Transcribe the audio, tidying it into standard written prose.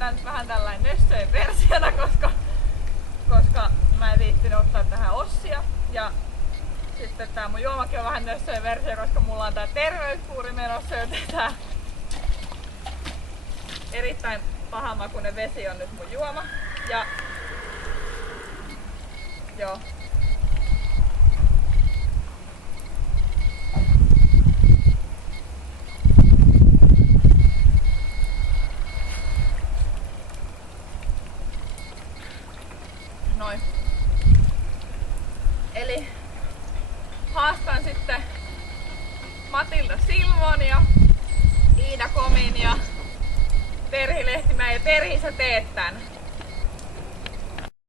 tää nyt vähän tällainen nössöjen versiona, koska mä en viittinyt ottaa tähän ossia. Ja sitten tää mun juomakin on vähän nössöjen versio, koska mulla on tää terveyskuuri menossa, joten tää erittäin pahamakuinen vesi on nyt mun juoma. Ja joo. Noin. Eli haastan sitten Matilda Silvon ja Iida Komin ja Terhi Lehtimäen ja Terhi sä teet tän.